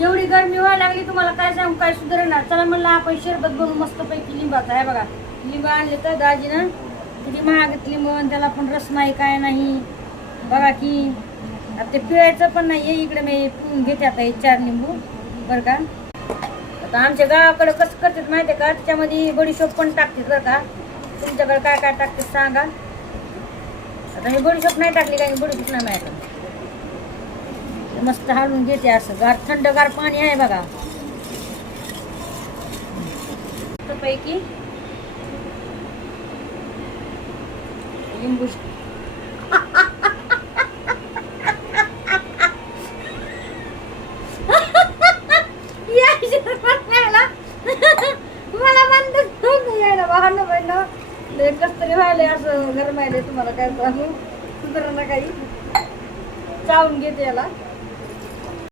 एवढी गरमी व्हायला लागली तुम्हाला काय सांगू, काय सुधारणार. चला म्हणलं आपण शरबत बनवू मस्तपैकी लिंबाचा. आहे बघा, लिंब आणले तर दाजीनं किती महागत लिंब, त्याला पण रस नाही काय नाही बघा की. आता ते पिळायचं पण नाही. इकडे मी पिळून घेते आता हे 4 लिंबू बरं का. आता आमच्या गावाकडे कसं करतात माहिती आहे का, त्याच्यामध्ये बडीशोप पण टाकतात बरं का. तुमच्याकडे काय काय टाकतात सांगा. आता मी बडीशोप नाही टाकली, काही बडीशोप नाही माहिती. मस्त हलवून घेते असं. गार थंडगार पाणी आहे बघा पैकी. लिंबू मला म्हणत यायला वाहन बहिण कस तरी व्हायला असं गरमायले. तुम्हाला काय सांगू, सुधारणा काही चावून घेते याला.